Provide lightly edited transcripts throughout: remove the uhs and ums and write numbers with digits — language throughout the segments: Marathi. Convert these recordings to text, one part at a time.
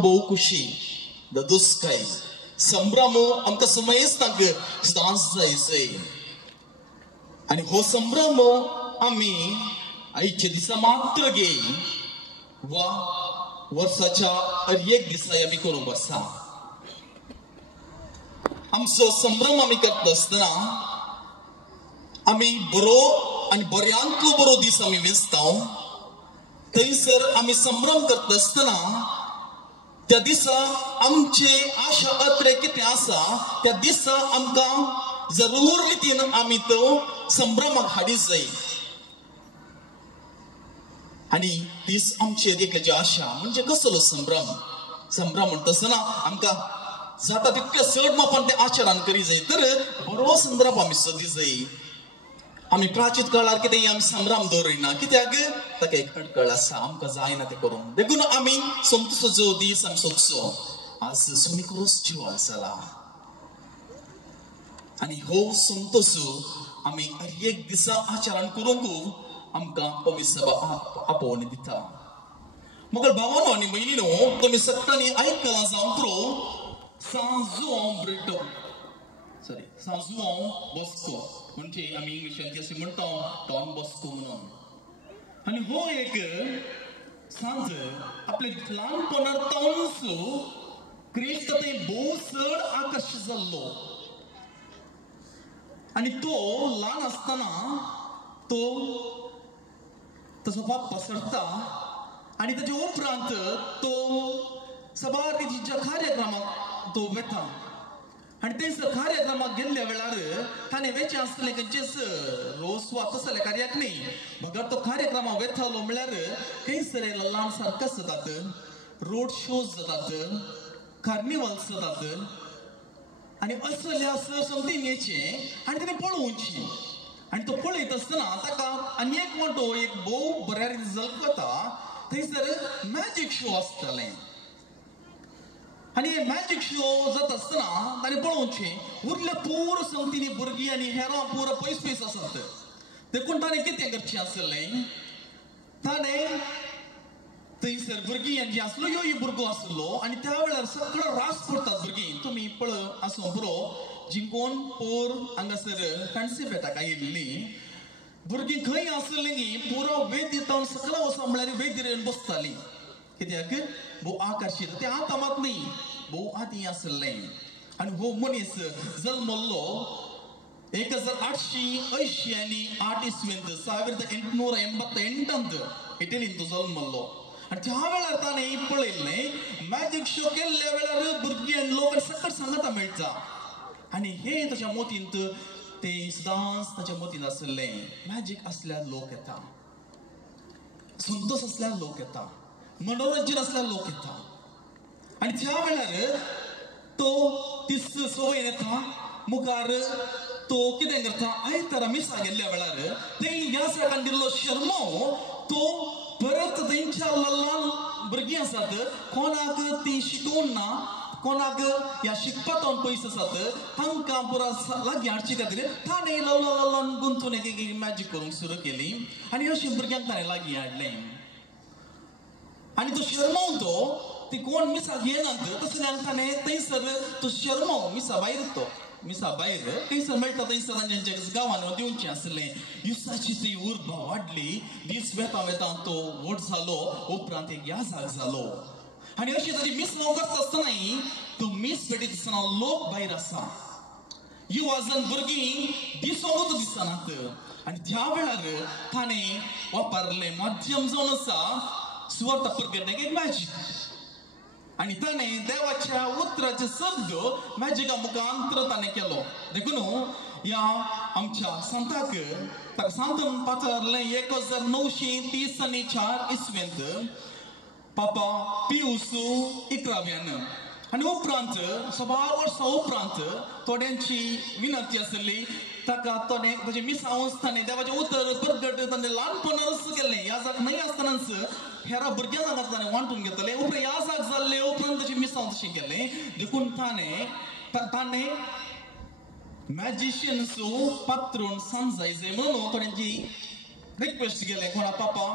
Bow kushi, the duskai, Sambramo, Amka Sumais Tank, Stans say. And ho Sambramo, Ami, Aiche Disamatra gay, Warsacha, a yeg disayamiko basa. Am so Sambrama Mikat Dastana, Ami Boro and Borianko Boro disami Winstown, Taisar Ami Sambram Dastana. त्या दिसा आमचे आशा अत्रेकित आसा त्या दिसा आमकां जरूर रितीन आमी तो संभ्रमाक हाडी जाय आनी तीस आमचे एकल्याची आशा म्हणजे कसलो संभ्रम संभ्रम म्हणटसना आमकां जाता तितके चड मापान ते आचरण करी जाय तर बरो संदर्भ आमी सोदी जाय आमी प्राचीत काळार कितें आमी संभ्रम दवरिना कित्याक ताका एक अडकळ आसा आमकां जायना तें करूंक देखून आमी सोमतसो जो दीस आमी सोदचो आज सोमिकोरोस जीव जाला आनी हो सोमतसो आमी एक दिसा आचरण करूंक आमकां पवित्र सभा आपोवन दिता मोगल भावानो आनी भयणीनो तुमी सगळ्यांनी आयकलां जावन San João Brito San João Bosco म्हणजे आमी इंग्लिशांत अशें म्हणटा डॉन बॉस्को म्हणून आनी हो एक सांज आपले ल्हानपणांतूच क्रिस्त थंय भोव चड आकर्शीत जाल्लो आनी तो ल्हान आसतना तो ताचो बाप पसरता आनी ताचे उपरांत तो सभा रितीच्या कार्यक्रमाक तो वेता आणि ते कार्यक्रमाक गेल्ल्या वेळार ताणें वेचें आसलें खंयचेच रोस वा तसले कार्याक न्ही भगर तो कार्यक्रमाक वेतालो म्हळ्यार खंयसर ल्हान सर्कस जातात रोड शोज जातात कार्निवल्स जातात आनी असल्या समथींग येचें आनी ताणें पळोवचें आनी तो पळयत आसतना ताका आनी एक मोठो एक भोव बऱ्या रीती झलकता थंयसर मॅजीक शो आसतालें आनी हे मॅजीक शो जाता आसतना ताणें पळोवचें उरल्या पुरो संगतीनी भुरगीं आनी हेरां पुरो पयस पयस आसात देखून ताणें कितें करचें आसलें ताणें थंयसर भुरगीं आनी आसलो ह्यो भुरगो आसलो आनी त्या वेळार सगळो रास पडटात भुरगीं तुमी पळय आसूं बरो जिंकोन पोर हांगासर कणसेपेटाक आयिल्लीं भुरगीं खंय आसलीं पुरो वेद दिता सकला वचो म्हळ्यार वेद येवन बसतालीं कित्याक भोव आकर्शीत ते आतां मात न्ही भोव आदीं आसलें आनी हो मनीस जल्मल्लो 1888 इसवेंत 1888 इटलींत तो जल्मल्लो आनी त्या वेळार ताणें पळयल्लें मॅजीक शो केल्ल्या वेळार भुरगीं आनी लोक सकट सांगता मेळटा आनी हे ताच्या मोतींत ते सदांच ताच्या मोतींत आसलें मॅजीक आसल्यार लोक येता संतोश आसल्यार लोक येता मनोरंजन आसल्यार लोक येता आनी त्या वेळार तो ती सवय येता मुखार तो कितें करता आयतारा मिसा गेल्ल्या वेळार थंय ह्या सायडान दिल्लो शर्मो तो परत थंयच्या ल्हान भुरगीं आसात कोणाक ती शिकोवन ना कोणाक ह्या शिकपाक पयस आसात तांकां पुरा लागीं हाडचे खातीर ताणें ल्हान गुंतून एक मॅजीक करूंक सुरू केली आनी अशीं भुरग्यांक ताणें लागीं हाडलें आनी तो शर्मो तो ती कोण मिसाक येनात तसल्यान ताणें थंयसर तो शर्मो मिसा भायर थंयसर मेळटा थंयसर तांच्या गांवांत दिवचें आसलें युसाची ती उर्बा वाडली दीस वेता वेता तो व्हड जालो उपरांत एक याजाक जालो आनी अशी ताची मिसमाव करता आसतनाय तो मीस पेटीत आसतना लोक भायर आसा युवाजन भुरगीं दिसोंकूच दिसनात आनी त्या वेळार ताणें वापरलें माध्यम जावन आसा सुवार्ता प्रकटणेक एक मॅजीक आनी ताणें देवाच्या उतराचे शब्द मॅजिका मुखांतर ताणें केलो देखून ह्या आमच्या संताक ताका सांतन पातळलें 1934 इसवेंत पापा पियूस 11व्यान आनी उपरांत 16 वर्सां उपरांत थोड्यांची विनंती आसली ताका ताचे मिसांव ताणें देवाचें उतर प्रगट ताणें ल्हानपणांच केल्लें ह्या जाग न्हय आसतनाच हेरा भुरग्यां जागात ताणें वांटून घेतलें उपरांत ह्या जाग जाल्ले उपरांत ताचें मिसांव तशें केलें देखून ताणें मॅजिशियन्स पात्रून सांजाय जाय म्हणून थोड्यांची रिक्वेस्ट केलें कोणा पापा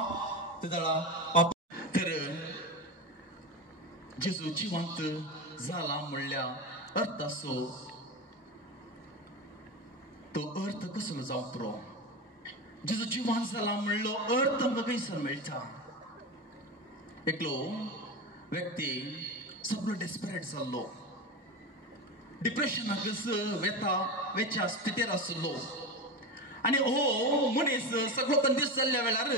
ते जाणा पापा तर जेजू जिवंत जाला म्हणल्या अर्थ असो तो अर्थ कसलो जावपरो जेजू जिवंत जाला म्हणलो अर्थ आमकां खंयसर मेळटा एकलो व्यक्ती सगळो डेस्परेट जाल्लो डिप्रेशनाक वेच्या स्थितीर आसलो आनी हो मनीस सगळो कंदीस जाल्ल्या वेळार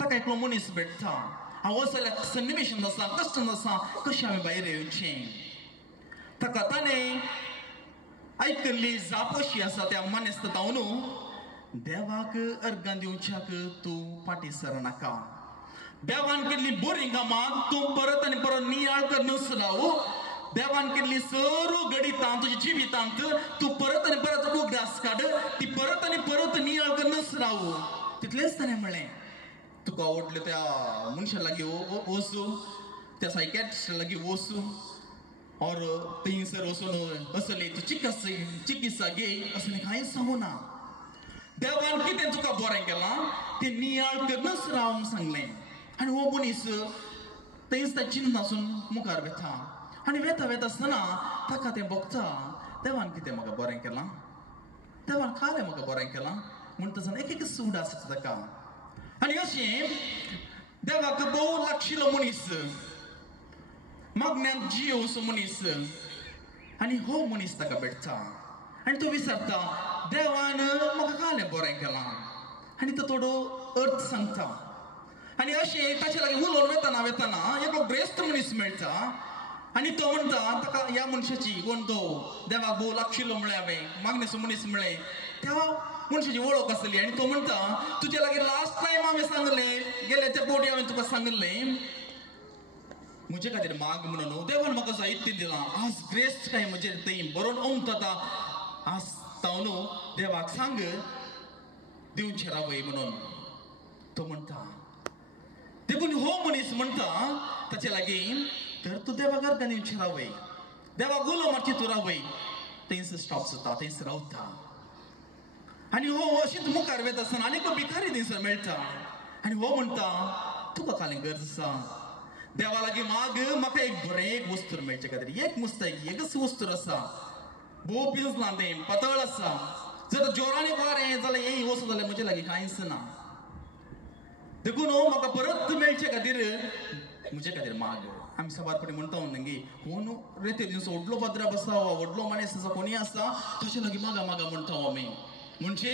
ताका एकलो मनीस भेटता हांव जाल्यार सन्निवेशन आसा कश्ट आसा कशें हांवें भायर येवचें ताका ताणें आयकल्ली जाप अशी आसा त्या मनीस तावन देवाक अर्गां दिवच्याक तूं फाटीं सरनाका देवान केल्ली बरी कामां तूं परत आनी परत नियाळ करनूच राव देवान केल्ली सर्व गणितांत तुज्या जिवितांत तूं परत आनी परत उगडास काड ती परत आनी परत नियाळ करनूच राव तितलेंच ताणें म्हणलें तुका आवडले त्या मनशा लागीं वचू त्या सायकॅट्रिस्ट लागीं वचू और थंयसर वचून असली तूं चिकित्सा घे असलें कांयच सांगू ना देवान कितें तुका बरें केलां तें नियाळ करनूच राव म्हूण सांगलें आनी हो मनीस थंयच त्या चिंतासून मुखार वेता आनी वेता आसतना ताका तें भोगता देवान कितें म्हाका बरें केलां देवान कालें म्हाका बरें केलां म्हणटा आसतना एक सूड आसता ताका आनी अशें देवाक भोव लागशिल्लो मनीस मागण्यांत जीव असो मनीस आनी हो मनीस ताका भेटता आनी तो विचारता देवान म्हाका कालें बरें केलां आनी तो थोडो अर्थ सांगता आनी अशें ताचे लागीं उलोवन वेताना एक ग्रेस्त मनीस मेळटा आनी तो म्हणटा ताका ह्या मनशाची कोण तो देवाक भोव लागशिल्लो म्हळें हांवें मागणेचो मनीस म्हळें त्या मनशाची वळख आसली आनी तो म्हणटा तुजे लागीं लास्ट टायम हांवें सांगलें गेले त्या पोटी हांवें तुका सांगलें म्हजे खातीर माग म्हणून देवान म्हाका जायते दिलां आज ग्रेस्त काय म्हजे थंय बरोवन ओमता आज तावन देवाक सांग दिवचें रावय म्हणून तो म्हणटा देखून हो मनीस म्हणटा ताचे लागीं तर तूं देवाक अर्गां दिवचें रावय देवाक उलो मारची तूं रावय थंयच स्टॉप जाता थंयच रावता आनी हो अशींच मुखार वेता आसतना आनीक भिकारी थंयसर मेळटा आनी हो म्हणटा तुका कालें गरज आसा देवा लागीं माग म्हाका एक बरें एक वस्तूर मेळचे खातीर एक मुस्तायकी एकच वस्तूर आसा भोव पिंजलां तें पातळ आसा जर जोरांनी वारें जाल्यार हें वस्त जाल्यार म्हजे लागीं कांयच ना देखून म्हाका परत मेळचे खातीर म्हजे खातीर माग आमी सबारपणी म्हणटा न्ही हो न्हू रेते दिवस व्हडलो भद्राप आसा व्हडलो मनीस आसा कोणी आसा तशें लागीं मागा मागा म्हणटा आमी म्हणजे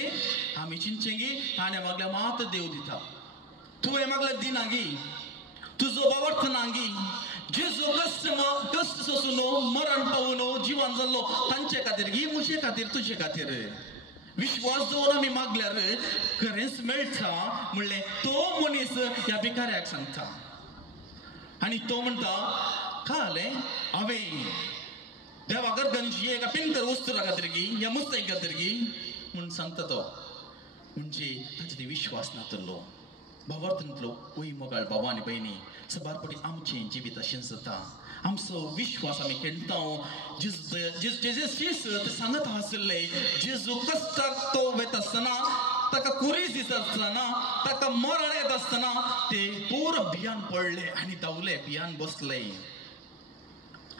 आमी चिंतचें गी ताणें मागल्यार मात देव दिता तुवें मागल्यार दिना गी तुजो बाबर्थ ना गी जेजू कश्ट सोसून मरण पावून जिवन जाल्लो तांचे खातीर गी म्हजे खातीर तुजे खातीर विश्वास दवरून आमी मागल्यार खरेंच मेळटा म्हणलें तो मनीस ह्या भिकाऱ्याक सांगता आनी तो म्हणटा कालें हांवें देवाक गंजी एका पिंकर वस्तूरा खातीर गी ह्या मुस्तायक खातीर गी म्हूण सांगता तो म्हणजे ताचेर विश्वास नातलो भावार्थांतलो वय मोगाळ भावा आनी भयणी सबारपटी आमचें जिवीत अशेंच जाता आमचो विश्वास आमी खेळटा जेजू ते सांगत आसले जेजू कश्टाक तो वेता आसतना ताका कुरीस दिसता आसतना ताका मरण येता आसतना ते पूर भियान पडले आनी धांवले भियान बसले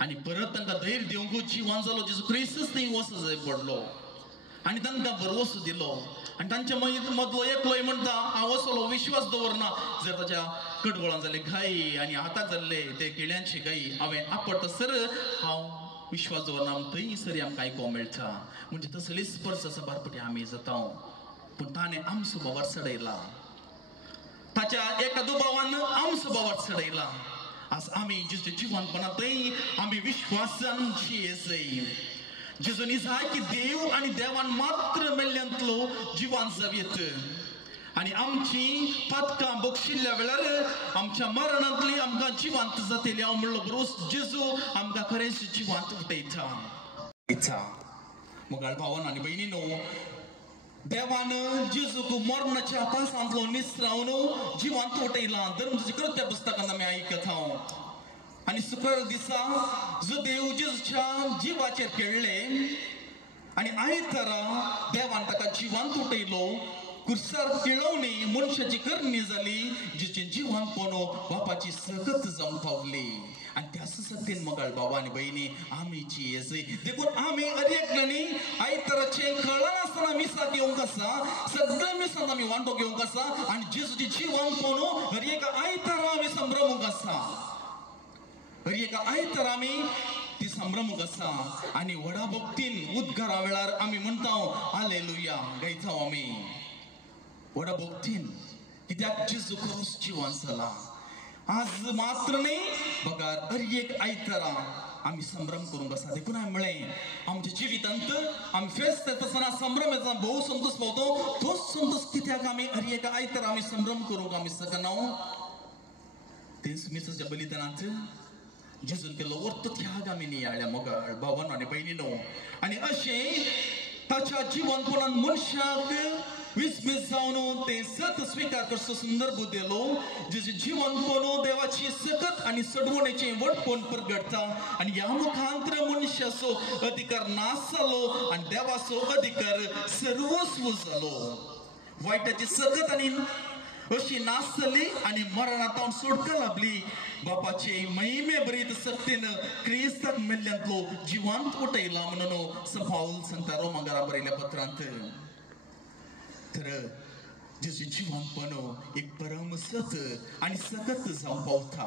आनी परत तांकां धैर्य दिवंक जिवन जालो जेजू क्रिस्तूच थंय वचूं जाय पडलो आनी तांकां भरवोस दिलो आनी तांच्या मदलो एकलोय म्हणटा हांव असलो विश्वास दवरना जर ताच्या कडवळान जाले घाई आनी हाताक जाल्ले ते केळ्यांची घाई हांवें आपडटा सर हांव विश्वास दवरना थंय सरी आमकां आयको मेळटा म्हणजे तसलीच स्पर्श आसा बारपटी आमी जाता पूण ताणें आमचो बोवार चडयला ताच्या एका दुबावान आमचो बोवार चडयला आज आमी जेजूच्या जिवंतपणां थंय आमी विश्वासान जियेसय जेजूनी जाय की देव आनी देवान मात्र मेल्ल्यांतलो जिवन जावेत आनी आमची पातकां बक्षिल्ल्या वेळार आमच्या मरणांतली आमकां जिवंत जातली हांव म्हणलो बरोस जेजू आमकां खरेंच जिवंत उठयता मोगाळ भावान आनी भयणीनो देवान जेजूक मरणाच्या पावसांतलो निसरावन जिवंत उठयलां धर्माची कृत्य पुस्तकांत आमी आयकत हांव आनी शुक्र दिसा जो देव जेजूच्या जिवाचेर खेळ्ळे आनी आयतारा देवान ताका जिवंत उठयलो कुर्सार तिळवणी मनशाची करणी जाली जिचे जिवंतपण बापाची सकत जावन पावली आणि त्या सत्तेन मग बाबा आणि बहिणी आम्हीची येसे देखून आम्ही अनेक न्ही आई तरचे कळलं नसताना मिसा घेऊन कसा सगळं मिसा आम्ही वांटो घेऊन कसा आणि जेजूची जीवन पोनो हर एक आई तर आम्ही संभ्रमू कसा हर एक आई तर आम्ही ती संभ्रमू कसा आणि वडा भक्तीन उद्गारा वेळार आम्ही म्हणतो हालेलुया गायचो आम्ही वडा भक्तीन कित्याक जेजू खरोच जीवन जाला आज मात्र नाही बघा हर एक आयतरा आम्ही संभ्रम करूंक कसा देखून आम्ही म्हळें आमच्या जिवितांत आम्ही फेस्त येताना संभ्रम येता भोव संतोष पावतो तोच संतोष कित्याक आम्ही हर एक आयतरा आम्ही संभ्रम करूंक आम्ही सकना तेच मिसाच्या बलिदानांत जेजून केलो वर्त त्याग आम्ही नियाळ्या मोगाळ भावान आणि बहिणीनो आणि अशें ताच्या जीवनपणान मनशाक विस्मित जावन ते सत स्वीकार करचो सुंदर बुद्धेलो जेचे जीवन पोनो देवाची सकत आणि सडवणेचे वटपण प्रगटता आणि ह्या मुखांतर मनशाचो अधिकार नाश जालो आणि देवाचो अधिकार सर्वस्व जालो वायटाची सकत आणि अशी नाश जाली आणि मरणांत सुटका लाभली बापाचे महिमे बरीत सत्तेन क्रिस्ताक मेल्ल्यांतलो जिवंत उठयला म्हणून सपाऊल संत रोमांकारा बरयल्या पत्रांत तर जेचे जीवनपण एक परम सत आणि सकत जावं पावता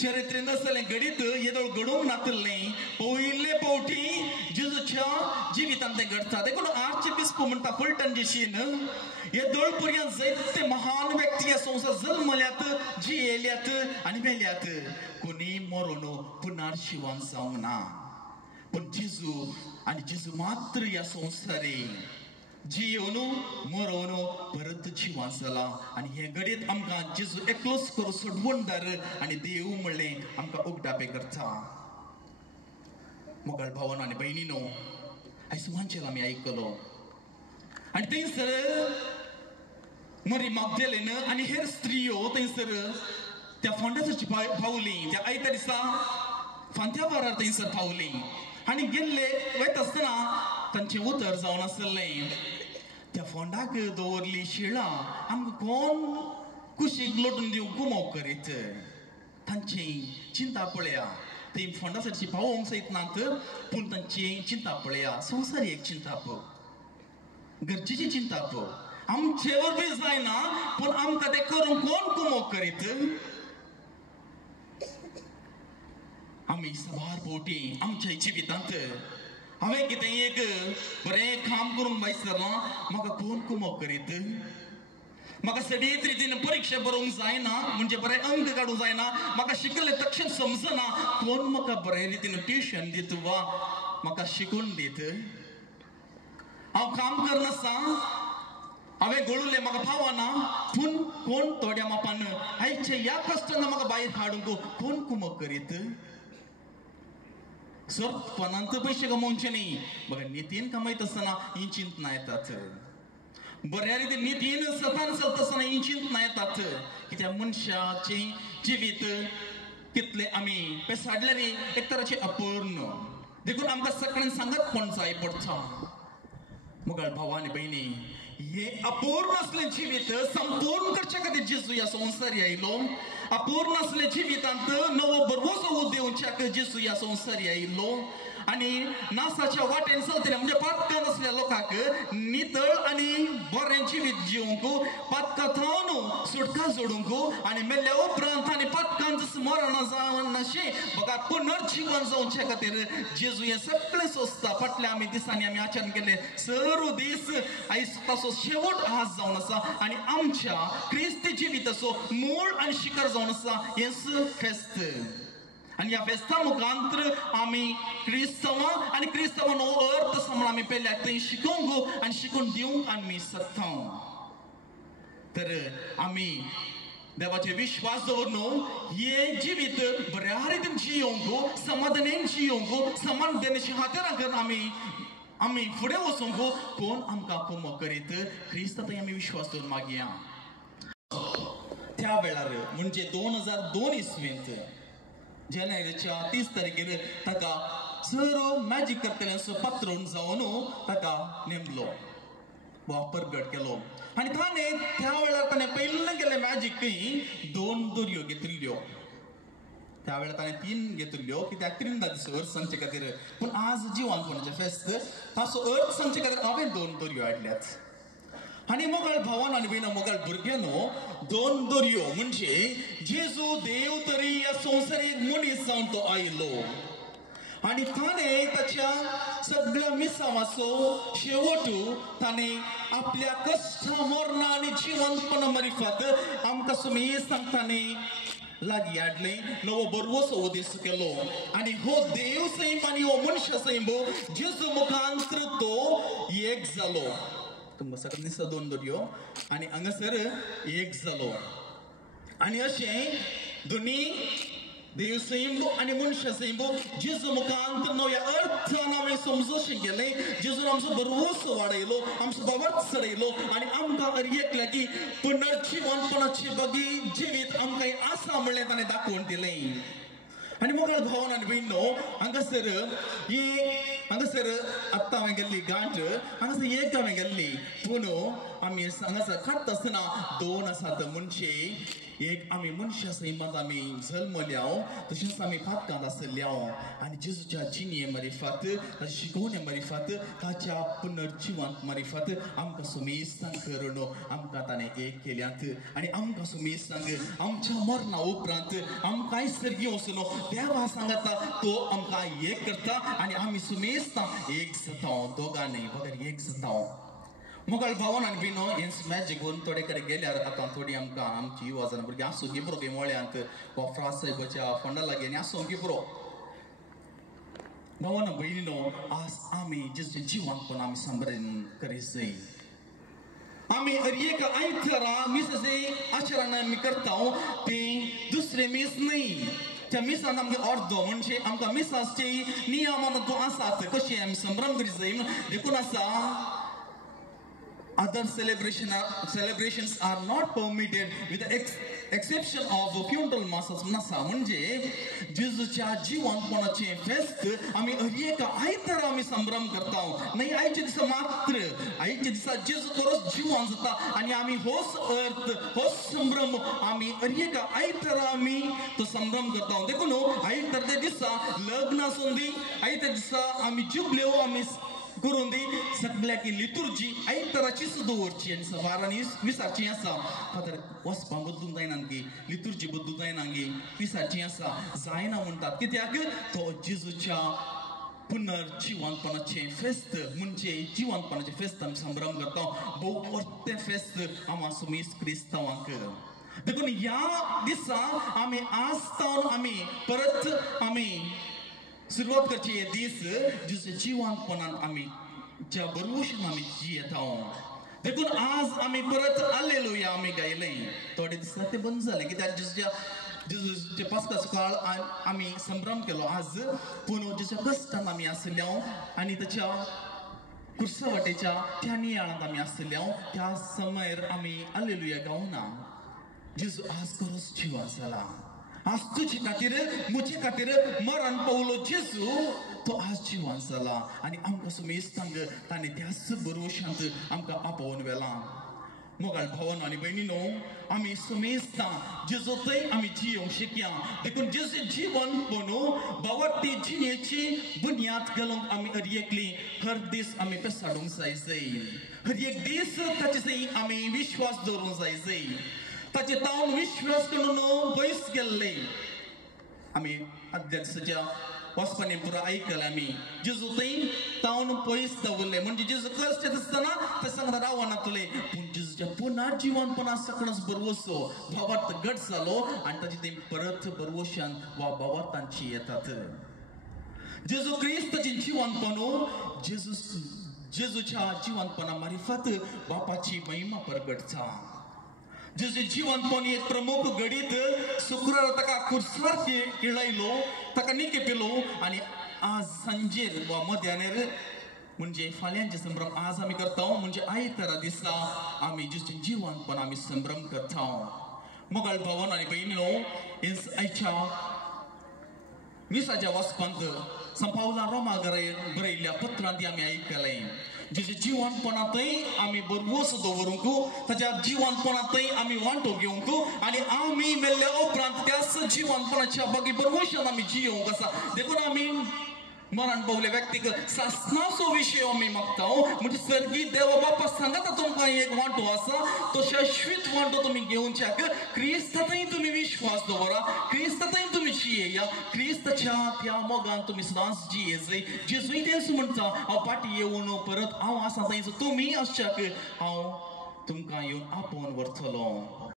चरित्रेन असलें घडीत येदोळ घडोवंक नातलें पयले फावटी जेजूच्या जिवितांत तें घडटा देखून आर्च बिस्प म्हणटा फलटण जेशीन येदोळ पर्यंत जायते महान व्यक्ती ह्या संवसार जल्मल्यात जियेल्यात आनी मेल्यात कोणी मरून पुनर्जीवन जावंक ना पण जेजू आनी जेजू मात्र ह्या संवसारी जियोन मरोन परत जिवन जाला आणि हे घडीत आमकां जेजू एकलोच करून सोडवणदार आणि देव म्हणलें आमकां उगडापे करता मोगाळ भावानो आनी बहिणीनो आयज सुवांचेर आमी आयकलो आनी थंयसर मरी मागदलेन आनी हेर स्त्रियो थंयसर त्या फोंडाची पावली त्या आयत्या दिसा फांत्या बारार थंयसर पावली आनी गेल्ले वयता आसतना तांचें उतर जावन आसलें त्या फोंडाक दवरली शिळा आमकां कोण कुशीक लोटून दिवंक कुमोव करीत तांची चिंता पळया ती फोंडा सारची पावोवंक सयतनात पूण तांची चिंता पळया संवसारी एक चिंता पळय गरजेची चिंता पळय आमचे वरवीं जायना पूण आमकां तें करूंक कोण कुमोव करीत आमी सबार फावटी आमच्या जिवितांत हांवें कितें एक बरें काम करूंक बायसरना म्हाका कोण कुमोव करीत म्हाका सडीत रितीन परिक्षा बरोवंक जायना म्हणजे बरें अंक काडूंक जायना म्हाका शिकलें तक्षण समजना कोण म्हाका बरे रितीन ट्युशन दित वा म्हाका शिकून दित हांव काम करनासता हांवें घडूलें म्हाका फावना पूण कोण थोड्या मापान आयच्या ह्या कश्टान म्हाका भायर हाडूंक कोण कुमोव करीत स्वपनांत पैसे कमोवचे न्ही बघा नितीन कमयत आसतना ही चिंतना येतात बऱ्या रितीन नितीन सतान चलता आसतना ही चिंतना येतात कित्याक मनशाचे जिवीत कितले आमी पेसाडलेली एक तराची अपूर्ण देखून आमकां सगळ्यांक सांगत कोण जाय पडटा मोगाळ भावा आनी भयणी हे अपूर्ण असले जिवीत संपूर्ण करचे खातीर जेजू ह्या संवसारी आयलो अपूर्ण असले जिवितांत नवो बरोसो उदेवच्याक जेजू ह्या संवसारी आयलो आणि नासाच्या वाटेन चलतले म्हणजे पातकान असल्या लोकांक नितळ आणि बरें जिवीत जिवंक पातका थावन सुटका जोडूंक आणि मेल्ल्या उपरांत आणि पातकांत स्मरण जावन अशें बघा पुनर्जीवन जावचे खातीर जेजू हे सगळे सोंसता फाटल्या आमी दिसांनी आमी आचरण केले सर्व दीस आयज ताचो शेवट आज जावन आसा आणि आमच्या क्रिस्ती जिविताचो मूळ आणि शिखर जावन आसा हेच फेस्त आणि या फेस्ता मुखांतर आमी क्रिस्तवां आणि क्रिस्तवांनो अर्थ समोर आमी पयल्या थंय शिकोवंक आणि शिकून दिवंक आमी शकता तर आमी देवाचे विश्वास दवरून हे जिवीत बऱ्या रितीन जियोवंक समाधानान जियोवंक समाधानाची हातारां करून आमी फुडें वचूंक कोण आमकां कुमोव करीत क्रिस्त थंय आमी विश्वास दवरून मागया त्या वेळार म्हणजे 2002 इसवेंत जानेवारीच्या 30 तारखेर ताका सर्व मॅजिक करतल्यांचो पात्रोन जावन ताका नेमलो वा प्रगट केलो आणि ताणें त्या वेळार ताणें पयलें केलें मॅजिकय 2 दोरयो घेतिल्ल्यो त्यावेळेला ताणें 3 घेतिल्ल्यो कित्याक 3 दीस अर्थ सांगचे खातीर पूण आज जिवंतपणाचें फेस्त ताचो अर्थ सांगचे खातीर हांवें 2 दोरयो हाडल्यात आनी मोगाळ भावान आनी भयणा मोगाळ भुरग्यानो 2 दोरयो म्हणजे जेजू देव तरी ह्या संवसारीक मनीस जावन तो आयलो आणि ताणे ताच्या सगळ्या मिसावाचो शेवटू ताणे आपल्या कष्टा मरणा आणि जिवंतपणा मार्फत आमकां सुमेज सांगताने लागी हाडले नवो बरवोसो उदेश केलो आणि हो देव सैम आणि हो मनुष्य सैम जेजू मुखांतर तो एक जालो तुमकां सगळ्यांक दिसता 2 दोरयो आणि हांगासर एक जालो आणि अशें दोनी देव सैम आणि मनुष्य सैम जेजू मुखांतर नव्या अर्थान हांवें समजोशें गेलें जेजून आमचो बरवोसो वाडयलो आमचो बाबत चडयलो आनी आमकां एकल्या की पुनर्जीवनपणाची बगी जिवीत आमकां आसा म्हणलें ताणें दाखोवन दिलें आनी मोगाळ भावन आनी भयणो हांगासर आत्तां हांवें गेल्ली गांठ हांगासर एक हांवें गेल्ली पूण आमी हांगासर काडटा आसतना 2 आसात म्हणजे एक आमी मनशा सैमांत आमी जल्मल्या तशेंच आमी फातकांत आसल्या आनी जेजूच्या जिणे मार्फत ताच्या शिकवणे मार्फत ताच्या पुनर्जीवंत मार्फत आमकां सुमेस्तान करून आमकां ताणें एक केल्यात आनी आमकां सुमेस्तांक आमच्या मरणा उपरांत आमकांय सर्गी वचून देवा सांगता तो आमकां एक करता आनी आमी सुमेस्तां एक जाता दोगांनी वगैरे एक जाता मोगाळ भावन आनी भयणो हेंच मॅजिक घेवन थोडे कडेन गेल्यार आतां थोडी आमकां आमची युवा जाणां भुरगीं आसूं गी पुरो गेमोळ्यांत वा फ्रास साहेबाच्या फंडा लागीं आनी आसूं गी पुरो भावानो भयणीनो आज आमी जेजूचें जिवंतपण आमी सांबाळून करीत जाय आमी हर एक आयतारा मिसाचें आचरण आमी करता तें दुसरें मीस न्ही त्या मिसान आमगे अर्थ म्हणजे आमकां मिसाचे नियमान तो आसात कशें आमी संभ्रम करीत जाय देखून आसा other celebrations are not permitted with the exception of funeral masses nasa म्हणजे जेजूच्या जिवंतपणाचे फेस्त आमी हर एक आयतारा आमी संभ्रम करता नाही आयचे दिसा मात्र आयचे दिसा जेजू खरोच जिवंत जाता आनी आमी होच अर्थ होच संभ्रम आमी हर एक आयतारा आमी तो संभ्रम करता देखून आयतारच्या दिसा लग्न आसून दी आयच्या दिसा आमी जुबल्यो आमी करून दी सगळ्या की लितुर्जी आयताराची दवरची आनी वारांनी विसारची आसा फातर वचपाक बदलूंक जायना की लितुर्जी बदलूंक जायना की विसारची आसा जायना म्हणटात कित्याक तो जेजूच्या पुनर्जीवंतपणाचे फेस्त म्हणजे जिवंतपणाचे फेस्त आमी संभ्रम करता भोव व्हडलें फेस्त आमकां सुमेज क्रिस्तांवांक देखून ह्या दिसा आमी आस्तावन आमी परत आमी सुरवात करची हे दीस जेजूच्या जिवंतपणान आमी ज्या बरोवशेन आमी जियेता देखून आज आमी परत हालेलुया आमी गायलें थोडे दिसा तें बंद जालें कित्याक जेजूच्या पास्काचो काळ आमी संभ्रम केलो आज पूण जेजूच्या कश्टान आमी आसल्या आनी ताच्या कुर्सा वाटेच्या त्या नियाळांत आमी आसल्या त्या समयार आमी हालेलुया गावना जेजू आज खरोच जिवंत जाला आज तुझे खातीर मुझे खातीर मरण पावलो जेजू तो आज जिवंत जाला आनी आमकां सुमेस्तांक ताणें त्याच बरोवशांत आमकां आपोवन व्हेला मोगाळ भावन आनी भयणीनो आमी सुमेस्तां जेजू थंय आमी जियोंक शिकया देखून जेजू जिवंतपण बावटी जिणेची बुन्याद घालूंक आमी हर एकली हर दीस आमी पेसाडूंक जाय हर एक दीस ताचे थंय आमी विश्वास दवरूंक जाय ताचे तावन विश्वास करून पयस गेल्ले आमी आदल्या दिसाच्या वचपाने पुरा आयकले आमी जेजू थंय तावन पयस दवरले म्हणजे जेजू कश्ट आसतना ते सांगता रावनातले पूण जेजूच्या पुनर्जीवंतपणा सकणस बरवसो भावार्थ घट जालो आनी ताचे ते परत बरवशान वा भावार्थांची येतात जेजू क्रिस्ताचे जिवंतपण जेजूच्या जिवंतपणा मार्फत बापाची महिमा प्रगट जा जेजू जिवंतपण एक प्रमुख घडीत शुक्रार ताका खुर्सार किळयलो ताका न्ही केपेलो आनी आज सांजेर वा मध्यानेर म्हणजे फाल्यांचे संभ्रम आज आमी करता म्हणजे आयतारा दिसा आमी जेजूचें जिवंतपण आमी संभ्रम करता मोगाळ भावन आनी भयणीनो आयच्या मिसाच्या वचपांत संपावला रोमा बरयल्ल्या पत्रांत आमी ऐकलें जेचे जीवनपणांतय आमी बरवस दवरूंक ताच्या जीवनपणांतय आमी वांटो घेवंक आनी आमी मेल्ल्या उपरांत त्याच जीवनपणाच्या बागी बरवशान आमी जियोंक आसा देखून आमी मरण पावल्या व्यक्तीक सासनाचो विशय आमी मागता म्हणजे सर्गी देव बापा सांगात तुमकां एक वांटो आसा तो शाश्वत वांटो तुमी घेवच्याक क्रिस्तांतय तुमी विश्वास दवरा क्रिस्तांतय तुमी जियेया क्रिस्ताच्या त्या मोगान तुमी सदांच जियेजय जेजूय तेंच म्हणटा हांव फाटीं येवन परत हांव आसा थंयच तुमी आसच्याक हांव तुमकां येवन आपोवन व्हरतलो.